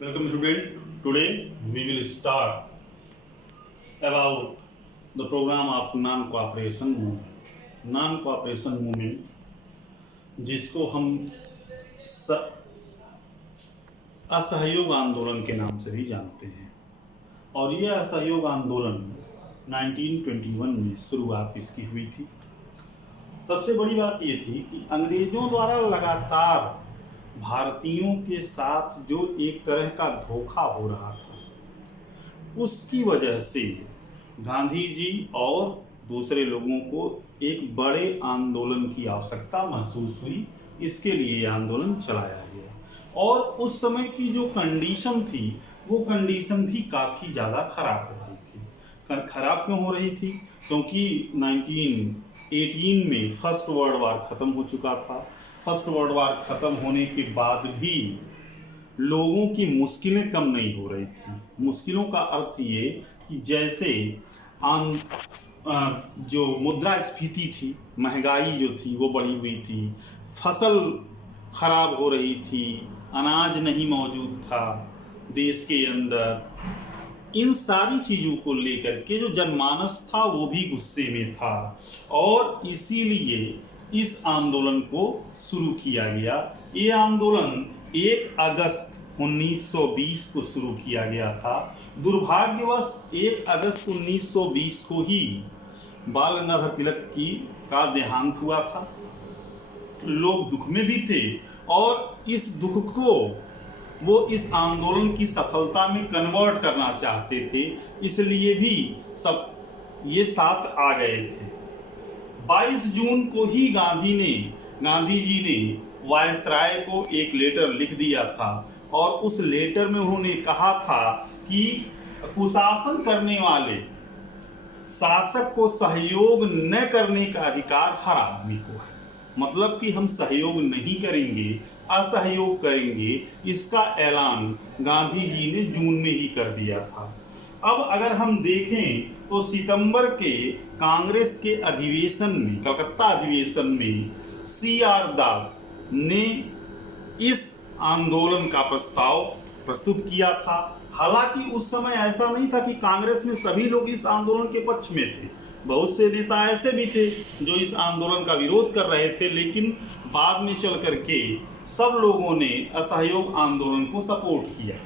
Welcome student. Today we will start about the program of non-cooperation movement. Non-cooperation movement जिसको हम असहयोग आंदोलन के नाम से भी जानते हैं और यह असहयोग आंदोलन 1921 में शुरुआत इसकी हुई थी। सबसे बड़ी बात ये थी कि अंग्रेजों द्वारा लगातार भारतीयों के साथ जो एक तरह का धोखा हो रहा था, उसकी वजह से गांधी जी और दूसरे लोगों को एक बड़े आंदोलन की आवश्यकता महसूस हुई। इसके लिए ये आंदोलन चलाया गया और उस समय की जो कंडीशन थी वो कंडीशन भी काफ़ी ज़्यादा खराब हो रही थी। खराब क्यों हो रही थी? क्योंकि 1918 में फर्स्ट वर्ल्ड वार ख़त्म हो चुका था। फर्स्ट वर्ल्ड वार ख़त्म होने के बाद भी लोगों की मुश्किलें कम नहीं हो रही थी। मुश्किलों का अर्थ ये कि जैसे जो मुद्रास्फीति थी, महंगाई जो थी वो बढ़ी हुई थी, फसल खराब हो रही थी, अनाज नहीं मौजूद था देश के अंदर। इन सारी चीज़ों को लेकर के जो जनमानस था वो भी गुस्से में था और इसीलिए इस आंदोलन को शुरू किया गया। ये आंदोलन 1 अगस्त 1920 को शुरू किया गया था। दुर्भाग्यवश 1 अगस्त 1920 को ही बाल गंगाधर तिलक का देहांत हुआ था। लोग दुख में भी थे और इस दुख को वो इस आंदोलन की सफलता में कन्वर्ट करना चाहते थे, इसलिए भी सब ये साथ आ गए थे। 22 जून को ही गांधी जी ने वायसराय को एक लेटर लिख दिया था और उस लेटर में उन्होंने कहा था कि कुशासन करने वाले शासक को सहयोग न करने का अधिकार हर आदमी को है। मतलब कि हम सहयोग नहीं करेंगे, असहयोग करेंगे, इसका ऐलान गांधी जी ने जून में ही कर दिया था। अब अगर हम देखें तो सितंबर के कांग्रेस के अधिवेशन में, कलकत्ता अधिवेशन में CR दास ने इस आंदोलन का प्रस्ताव प्रस्तुत किया था। हालांकि उस समय ऐसा नहीं था कि कांग्रेस में सभी लोग इस आंदोलन के पक्ष में थे। बहुत से नेता ऐसे भी थे जो इस आंदोलन का विरोध कर रहे थे, लेकिन बाद में चल करके सब लोगों ने असहयोग आंदोलन को सपोर्ट किया।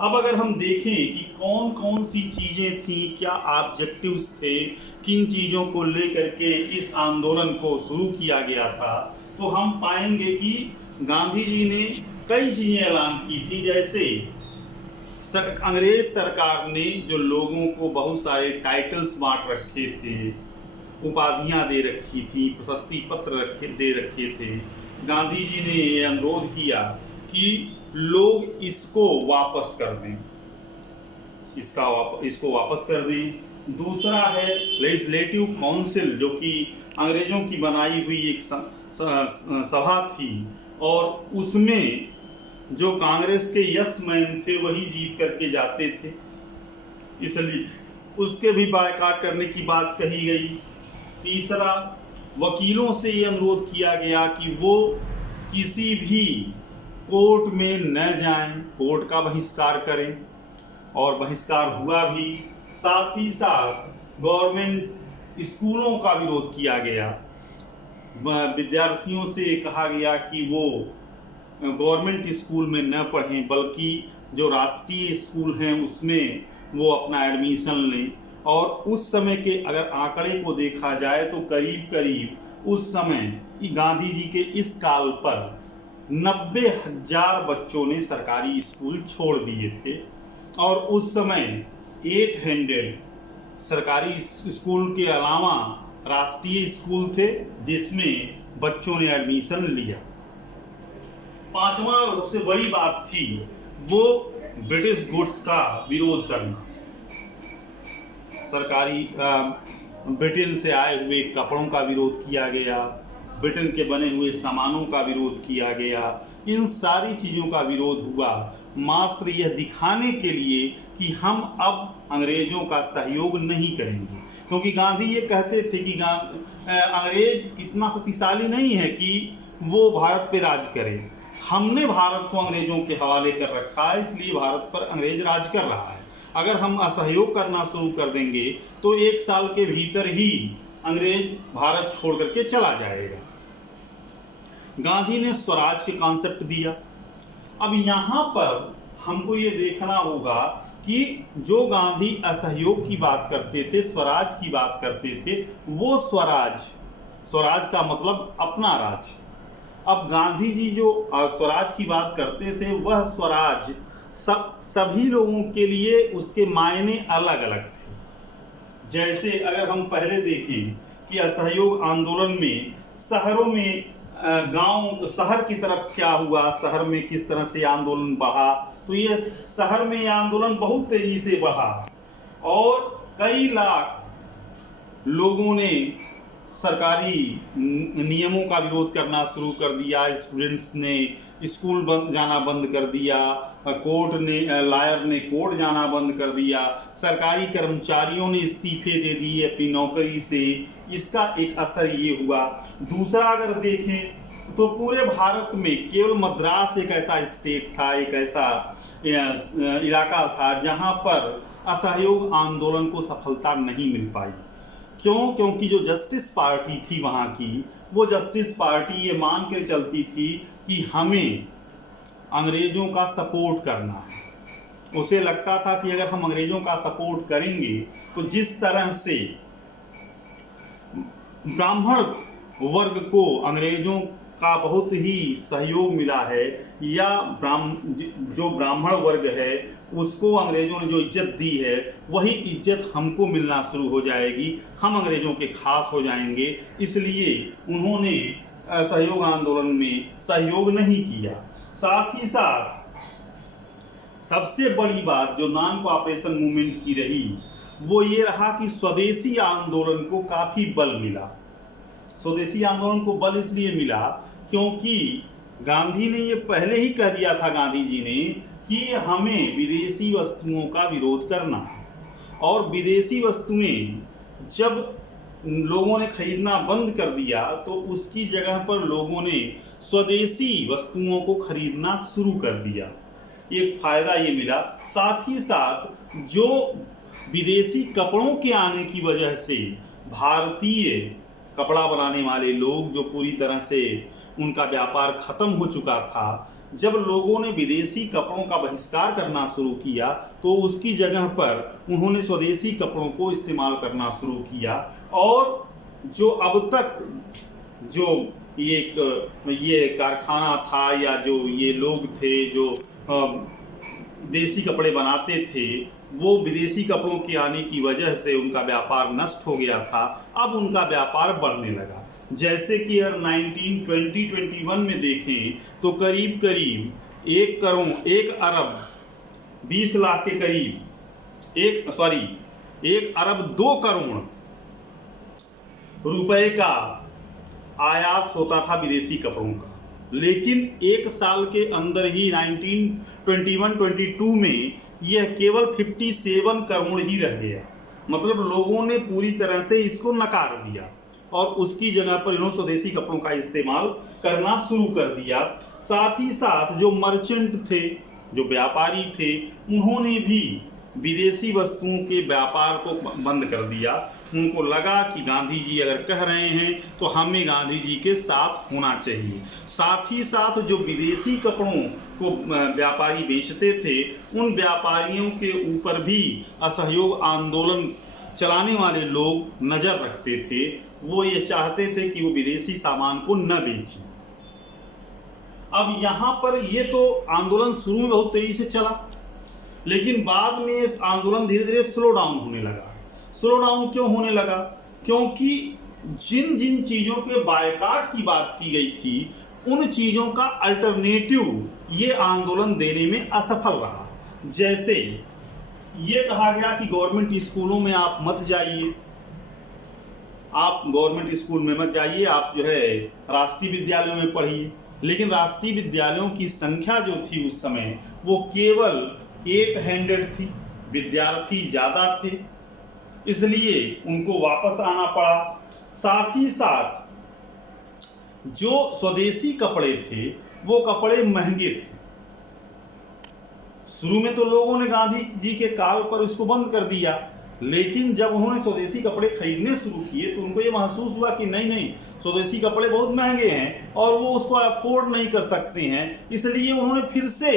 अब अगर हम देखें कि कौन कौन सी चीज़ें थी, क्या ऑब्जेक्टिव्स थे, किन चीज़ों को लेकर के इस आंदोलन को शुरू किया गया था, तो हम पाएंगे कि गांधी जी ने कई चीज़ें ऐलान की थी। जैसे अंग्रेज सरकार ने जो लोगों को बहुत सारे टाइटल्स बांट रखे थे, उपाधियां दे रखी थी, प्रशस्ति पत्र दे रखे थे, गांधी जी ने ये अनुरोध किया कि लोग इसको वापस कर दें, इसको वापस कर दें। दूसरा है लेजिस्लेटिव काउंसिल, जो कि अंग्रेजों की बनाई हुई एक सभा थी और उसमें जो कांग्रेस के यस मैन थे वही जीत करके जाते थे, इसलिए उसके भी बायकॉट करने की बात कही गई। तीसरा, वकीलों से ये अनुरोध किया गया कि वो किसी भी कोर्ट में न जाएं, कोर्ट का बहिष्कार करें और बहिष्कार हुआ भी। साथ ही साथ गवर्नमेंट स्कूलों का विरोध किया गया। विद्यार्थियों से कहा गया कि वो गवर्नमेंट स्कूल में न पढ़ें, बल्कि जो राष्ट्रीय स्कूल हैं उसमें वो अपना एडमिशन लें। और उस समय के अगर आंकड़े को देखा जाए तो करीब करीब उस समय गांधी जी के इस काल पर 90,000 बच्चों ने सरकारी स्कूल छोड़ दिए थे और उस समय 800 सरकारी स्कूल के अलावा राष्ट्रीय स्कूल थे जिसमें बच्चों ने एडमिशन लिया। पांचवा सबसे बड़ी बात थी वो ब्रिटिश गुड्स का विरोध करना। सरकारी ब्रिटेन से आए हुए कपड़ों का विरोध किया गया, ब्रिटेन के बने हुए सामानों का विरोध किया गया। इन सारी चीज़ों का विरोध हुआ मात्र यह दिखाने के लिए कि हम अब अंग्रेजों का सहयोग नहीं करेंगे, क्योंकि गांधी ये कहते थे कि अंग्रेज इतना शक्तिशाली नहीं है कि वो भारत पे राज करे। हमने भारत को अंग्रेजों के हवाले कर रखा है, इसलिए भारत पर अंग्रेज राज कर रहा है। अगर हम असहयोग करना शुरू कर देंगे तो 1 साल के भीतर ही अंग्रेज भारत छोड़ करके चला जाएगा। गांधी ने स्वराज के कॉन्सेप्ट दिया। अब यहाँ पर हमको ये देखना होगा कि जो गांधी असहयोग की बात करते थे, स्वराज की बात करते थे, वो स्वराज का मतलब अपना राज। अब गांधी जी जो स्वराज की बात करते थे, वह स्वराज सभी लोगों के लिए उसके मायने अलग अलग थे। जैसे अगर हम पहले देखें कि असहयोग आंदोलन में शहरों में शहर की तरफ क्या हुआ, शहर में किस तरह से आंदोलन बढ़ा, तो ये शहर में ये आंदोलन बहुत तेजी से बढ़ा और कई लाख लोगों ने सरकारी नियमों का विरोध करना शुरू कर दिया। स्टूडेंट्स ने स्कूल जाना बंद कर दिया, लॉयर ने कोर्ट जाना बंद कर दिया, सरकारी कर्मचारियों ने इस्तीफे दे दिए अपनी नौकरी से। इसका एक असर ये हुआ। दूसरा अगर देखें तो पूरे भारत में केवल मद्रास एक ऐसा स्टेट था, एक ऐसा इलाका था जहां पर असहयोग आंदोलन को सफलता नहीं मिल पाई। क्यों? क्योंकि जो जस्टिस पार्टी थी वहाँ की, वो जस्टिस पार्टी ये मान के चलती थी कि हमें अंग्रेजों का सपोर्ट करना है। उसे लगता था कि अगर हम अंग्रेजों का सपोर्ट करेंगे तो जिस तरह से ब्राह्मण वर्ग को अंग्रेजों का बहुत ही सहयोग मिला है, या जो ब्राह्मण वर्ग है उसको अंग्रेजों ने जो इज्जत दी है, वही इज्जत हमको मिलना शुरू हो जाएगी, हम अंग्रेजों के खास हो जाएंगे। इसलिए उन्होंने सहयोग आंदोलन में सहयोग नहीं किया। साथ ही साथ सबसे बड़ी बात जो नॉन कोऑपरेशन मूवमेंट की रही, वो ये रहा कि स्वदेशी आंदोलन को काफी बल मिला। स्वदेशी आंदोलन को बल इसलिए मिला क्योंकि गांधी ने ये पहले ही कह दिया था, गांधी जी ने, कि हमें विदेशी वस्तुओं का विरोध करना है। और विदेशी वस्तुएं जब लोगों ने खरीदना बंद कर दिया तो उसकी जगह पर लोगों ने स्वदेशी वस्तुओं को खरीदना शुरू कर दिया। एक फायदा ये मिला। साथ ही साथ जो विदेशी कपड़ों के आने की वजह से भारतीय कपड़ा बनाने वाले लोग, जो पूरी तरह से उनका व्यापार खत्म हो चुका था, जब लोगों ने विदेशी कपड़ों का बहिष्कार करना शुरू किया तो उसकी जगह पर उन्होंने स्वदेशी कपड़ों को इस्तेमाल करना शुरू किया। और जो अब तक जो ये कारखाना था या जो ये लोग थे जो देसी कपड़े बनाते थे, वो विदेशी कपड़ों के आने की वजह से उनका व्यापार नष्ट हो गया था। अब उनका व्यापार बढ़ने लगा। जैसे कि अगर 1921 में देखें तो करीब 1 अरब 20 लाख के करीब 1 अरब 2 करोड़ रुपए का आयात होता था विदेशी कपड़ों का। लेकिन 1 साल के अंदर ही 1921-22 में यह केवल 57 करोड़ ही रह गया। मतलब लोगों ने पूरी तरह से इसको नकार दिया और उसकी जगह पर इन्होंने स्वदेशी कपड़ों का इस्तेमाल करना शुरू कर दिया। साथ ही साथ जो मर्चेंट थे, जो व्यापारी थे, उन्होंने भी विदेशी वस्तुओं के व्यापार को बंद कर दिया। उनको लगा कि गांधी जी अगर कह रहे हैं तो हमें गांधी जी के साथ होना चाहिए। साथ ही साथ जो विदेशी कपड़ों को व्यापारी बेचते थे, उन व्यापारियों के ऊपर भी असहयोग आंदोलन चलाने वाले लोग नज़र रखते थे। वो ये चाहते थे कि वो विदेशी सामान को न बेचें। अब यहाँ पर ये तो आंदोलन शुरू में बहुत तेजी से चला, लेकिन बाद में इस आंदोलन धीरे धीरे स्लो डाउन होने लगा। स्लो डाउन क्यों होने लगा? क्योंकि जिन जिन चीज़ों के बायकॉट की बात की गई थी, उन चीज़ों का अल्टरनेटिव ये आंदोलन देने में असफल रहा। जैसे ये कहा गया कि गवर्नमेंट स्कूलों में आप मत जाइए, आप गवर्नमेंट स्कूल में मत जाइए, आप जो है राष्ट्रीय विद्यालयों में पढ़िए। लेकिन राष्ट्रीय विद्यालयों की संख्या जो थी उस समय वो केवल 800 थी, विद्यार्थी ज़्यादा थे, इसलिए उनको वापस आना पड़ा। साथ ही साथ जो स्वदेशी कपड़े थे वो कपड़े महंगे थे। शुरू में तो लोगों ने गांधी जी के काल पर इसको बंद कर दिया, लेकिन जब उन्होंने स्वदेशी कपड़े खरीदने शुरू किए तो उनको ये महसूस हुआ कि नहीं नहीं, स्वदेशी कपड़े बहुत महंगे हैं और वो उसको अफोर्ड नहीं कर सकते हैं। इसलिए उन्होंने फिर से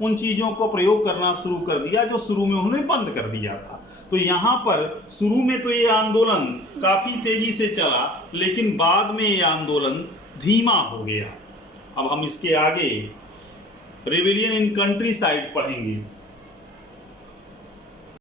उन चीज़ों को प्रयोग करना शुरू कर दिया जो शुरू में उन्होंने बंद कर दिया था। तो यहाँ पर शुरू में तो ये आंदोलन काफ़ी तेजी से चला, लेकिन बाद में ये आंदोलन धीमा हो गया। अब हम इसके आगे रेबेलियन इन कंट्री साइड पढ़ेंगे।